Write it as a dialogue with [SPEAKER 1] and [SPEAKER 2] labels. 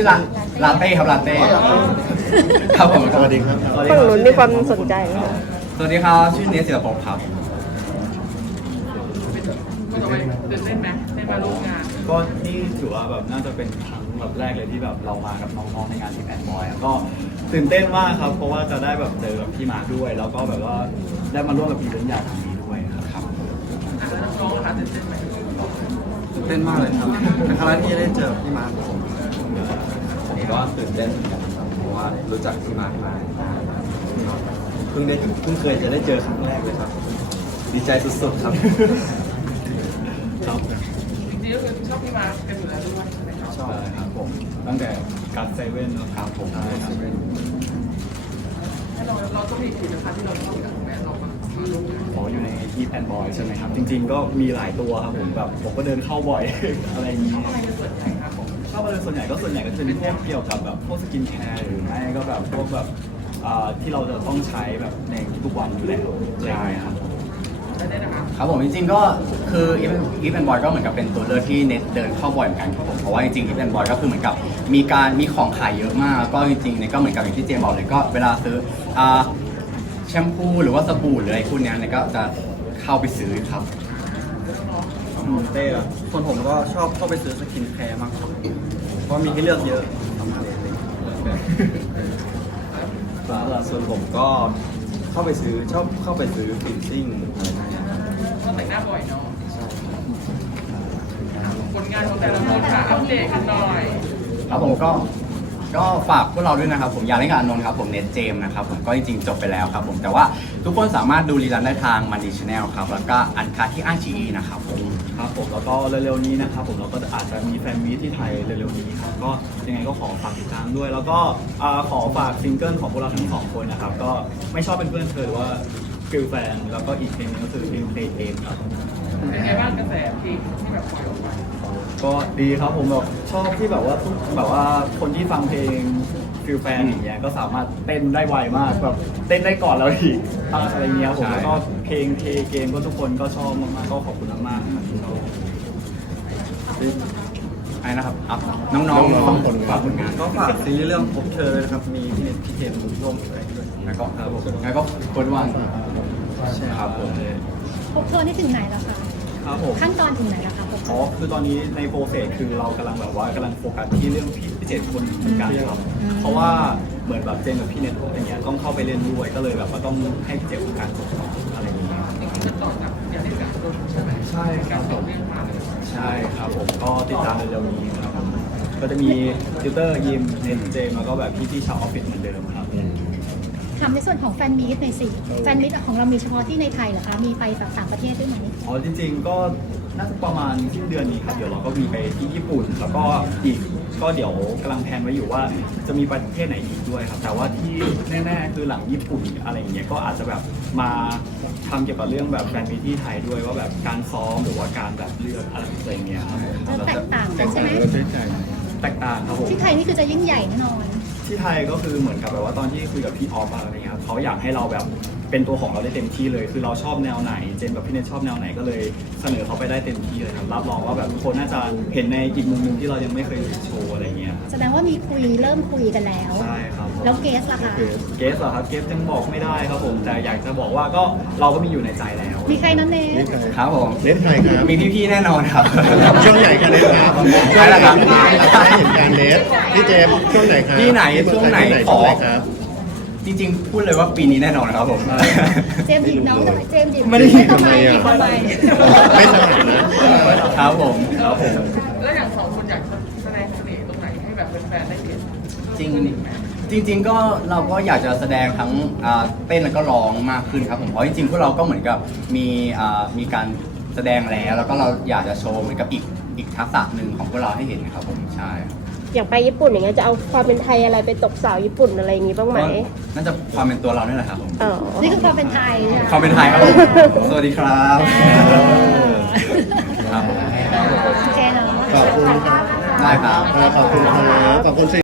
[SPEAKER 1] ลาเต้ครับลาเต้ครับผมสวัสดีครับ
[SPEAKER 2] ฝั่งนู้นมีความสนใจค่ะ
[SPEAKER 1] สวัสดีครับชื่อเนสศิลปภพครับ
[SPEAKER 3] ตื่นเต้นไหมได้มาร่วมงาน
[SPEAKER 4] ก็นี่ถือว่าแบบน่าจะเป็นครั้งแบบแรกเลยที่แบบเรามากับน้องๆในงานทีมแอนด์บอยก็ตื่นเต้นมากครับเพราะว่าจะได้แบบเจอกับพี่มาด้วย แล้วก็แบบว่าได้มาร่วมกับพี่เบนใหญ่ทางนี้ด้วยครับ
[SPEAKER 3] แล้วน้องๆล่ะตื่นเต้นไหม
[SPEAKER 5] ตื่นเต้นมากเลยครับเป็นครั้งแรกที่ได้เจอพี่มาร์คผมก็ตื่นเต้นเหมือนกันครับเพราะว่ารู้จักพี่มาร์คมาเพิ่งเคยจะได้เจอครั้งแรกเลยครับ ดีใจสุดๆครับ
[SPEAKER 4] ครับ
[SPEAKER 3] จริงๆก็คือชอบพี่มาเป็นอยู่แล้วด้วยใช่ไหมครับ
[SPEAKER 4] ชอบครับผมตั้งแต่การเซเว่นนะครับผมใช่ครับ
[SPEAKER 3] ถ้าเราต้องมีผลิตภัณฑ์ที่เราชอบกับแม่เรามาร่วมงาน
[SPEAKER 4] ขออยู่ในทีมแอนด์บอยใช่ไหมครับจริงๆก็มีหลายตัวครับผมแบบผมก็เดินเข้าบ่อย อะไรอย่างนี้
[SPEAKER 3] อะไรเป็นส่วนใหญ่ครับผม
[SPEAKER 4] ชอบอะไรส่วนใหญ่ก็จะเป็นพวกเกี่ยวกับแบบพวกสกินแคร์หรือไม่ก็แบบพวกแบบที่เราจะต้องใช้แบบในทุกวันอยู่แล้วใช่ครับ
[SPEAKER 3] ได้นะครับ
[SPEAKER 1] ครับผมจริงๆก็คืออีฟแอนบอยก็เหมือนกับเป็นตัวเลือกที่เน็ตเดินเข้าบ่อยเหมือนกันครับผมเพราะว่าจริงๆอีฟแอนบอยก็คือเหมือนกับมีของขายเยอะมากก็จริงๆเนี่ยก็เหมือนกับอย่างที่เจมบอกเลยก็เวลาซื้อแชมพูหรือว่าสบู่หรืออะไรพวกเนี้ยเนี่ยก็จะเข้าไปซื้อครับ
[SPEAKER 5] เต้อะส่วนผมก็ชอบเข้าไปซื้อสกินแคร์มากกว่าเพราะมีให้เลือกเยอะประมาณนี้ส่วนผมก็เข้าไปซื้อชอบเข้าไปซื้อฟินซิ่งอะไรอย่างเงี้ย
[SPEAKER 3] ก็แต่งหน้าบ่อยเนาะผลงานของแต่ละคนค่ะอัปเดตกันหน่อย
[SPEAKER 1] ครับผมก็ฝากพวกเราด้วยนะครับผมอยากเล่นกับอานนท์ครับผมเน็ตเจมนะครับผมก็จริงๆจบไปแล้วครับผมแต่ว่าทุกคนสามารถดูรีลันได้ทางมันดีชแนลครับแล้วก็อันคาที่ไอจีนะครับผม
[SPEAKER 4] ครับผมแล้วก็เร็วๆนี้นะครับผมเราก็อาจจะมีแฟนมีตที่ไทยเร็วๆนี้ครับก็ยังไงก็ขอฝากติดตามด้วย แล้วก็ขอฝากซิงเกิลของพวกเราทั้งสองคนนะครับก็ไม่ชอบเป็นเพื่อนเธอหรือว่าฟิลแฟนแล้วก็อีกเพลงหนึงก็คือเพลงเพลงเองครับ
[SPEAKER 3] เป็นไงบ้างกระแสเพลงที่แบบปล่อยออกมา
[SPEAKER 4] ก็ดีครับผมแบบชอบที่แบบว่าคนที่ฟังเพลงฟิลแฟนอย่างเงี้ยก็สามารถเต้นได้ไวมากแบบเต้นได้ก่อนเราอีกอะไรเงี้ยผมแล้วก็เพลงเทเกมก็ทุกคนก็ชอบมากๆก็ขอบคุณมากๆครับที่ชอบ
[SPEAKER 1] ไอ้นะครับอัพน้องๆฝากผลงาน
[SPEAKER 5] ก็ฝากซีรีส์เรื่องพบเธอเลยนะครับมีพี่เน็ตพี่เจมส์ร่วมด้วย
[SPEAKER 1] แล้วก็เปิดวัน
[SPEAKER 5] ใช่ครับผม
[SPEAKER 2] พบเธอนี่ถึงไหนแล้วคะ
[SPEAKER 4] ครับผม
[SPEAKER 2] ขั้นตอนถึงไหนแล้วคะพบเธ
[SPEAKER 4] อ๋อ
[SPEAKER 2] อ
[SPEAKER 4] คือตอนนี้ในโปรเซสคือเรากำลังโฟกัสที่เรื่องพี่เจนคนเหมือนกันครับเพราะว่าเหมือนแบบเจนกับพี่เน็ตอย่างเงี้ยต้องเข้าไปเล่นด้วยก็เลยแบบว่าต้องให้พี่เจนเป็นการตรวจสอบอะไรอย่างเงี้ย
[SPEAKER 3] จริงๆก็ต่อจากอยากเล่นกับต้นใช่ไหม
[SPEAKER 4] ใช่ครับผม
[SPEAKER 3] เรื่องมาเลย
[SPEAKER 4] ใช่ครับผมก็ติดตามเร็วๆนี้ครับผมก็จะมีติวเตอร์ยิมเน็ตเจมแล้วก็แบบพี่ๆชาวออฟฟิศเหมือนเดิมครับ
[SPEAKER 2] ทำในส่วนของแฟนมีตหน่อยสิแฟนมีตของเรามีเฉพาะที่ในไทยเหรอคะมีไปแบบต่างประเทศด้วยไหม
[SPEAKER 4] อ๋อจริงๆก็น่าจะประมาณสิ้นเดือนนี้ครับเดี๋ยวเราก็มีไปที่ญี่ปุ่นแล้วก็อีกก็เดี๋ยวกำลังแพลนไว้อยู่ว่าจะมีประเทศไหนอีกด้วยครับแต่ว่าที่แน่ๆคือหลังญี่ปุ่นอะไรอย่างเงี้ยก็อาจจะแบบมาทำเกี่ยวกับเรื่องแบบแฟนมีที่ไทยด้วยว่าแบบการซ้อมหรือว่าการแบบเลือกอะไรอย่างเงี้ยครับผม
[SPEAKER 2] จะแตกต่างกันใช่ไหม
[SPEAKER 4] แตกต่างครับผม
[SPEAKER 2] ที่ไทยนี่คือจะยิ่งใหญ่แน่นอน
[SPEAKER 4] ที่ไทยก็คือเหมือนกับแบบว่าตอนที่คุยกับพี่ออฟอะไรเงี้ยครับเขาอยากให้เราแบบเป็นตัวของเราได้เต็มที่เลย คือเราชอบแนวไหนเจนกับพี่เนทชอบแนวไหนก็เลยเสนอเขาไปได้เต็มที่เลยครับรับรองว่าแบบทุกคนน่าจะเห็นในอีกมุมหนึงที่เรายังไม่เคยโชว์อะไรเงี้ย
[SPEAKER 2] แสดงว่ามีเริ่มคุยกันแล้ว
[SPEAKER 4] ใช่ครับผม
[SPEAKER 2] แล้วเกสล่ะคะ
[SPEAKER 4] เกสเหรอครับเกสยังบอกไม่ได้ครับผมแต่อยากจะบอกว่าก็เราก็มีอยู่ในใจแล้ว
[SPEAKER 2] มีใครนั้นเนส
[SPEAKER 1] ครับผม
[SPEAKER 6] เล่นไทยครับ
[SPEAKER 1] มีพี่ๆแน่นอนครับ
[SPEAKER 6] ช่วงไหนกันเลยครับ
[SPEAKER 1] ใช่แล้วครับ
[SPEAKER 6] ได้เห็นการเลสพี่เจมส์ช่วงไหนครับ
[SPEAKER 1] ที่ไหนช่วงไหนขอ
[SPEAKER 6] ช่วงไหนครับ
[SPEAKER 1] จริงๆพูดเลยว่าปีนี้แน่นอนครับผม
[SPEAKER 2] เจมส์หยิบน้องหน่อยเจมส์หยิบ
[SPEAKER 1] ไม่ได้หยิบ
[SPEAKER 2] ทำไมหยิบทำไม
[SPEAKER 6] ไม่สมัครนะครับ
[SPEAKER 1] ผม
[SPEAKER 4] ครับผม
[SPEAKER 3] แล้วอย่างสองคนอยากแสดงเสน่ห์ตรงไหนให้แบบแฟนๆได้เห็น
[SPEAKER 1] จริงก็เราก็อยากจะแสดงทั้งเต้นแล้วก็ร้องมากขึ้นครับผมเพราะจริงๆพวกเราก็เหมือนกับมีการแสดงแล้วก็เราอยากจะโชว์เหมือนกับอีกทักษะหนึ่งของพวกเราให้เห็นครับผมใช่
[SPEAKER 7] อย่างไปญี่ปุ่นอย่างเงี้ยจะเอาความเป็นไทยอะไรไปตบสาวญี่ปุ่นอะไรอย่างงี้บ้างไหม
[SPEAKER 1] ก็น่าจะความเป็นตัวเราเนี่ยแหละครับผม
[SPEAKER 7] อ๋อ
[SPEAKER 2] นี่คือความเป็นไทยนะ
[SPEAKER 1] ความเป็นไทยครับผม สวัสดีครับครับ
[SPEAKER 2] โอเคเนาะ
[SPEAKER 6] ขอบคุณครับ
[SPEAKER 1] ได้ครับ
[SPEAKER 6] ขอบคุณครับขอบคุณ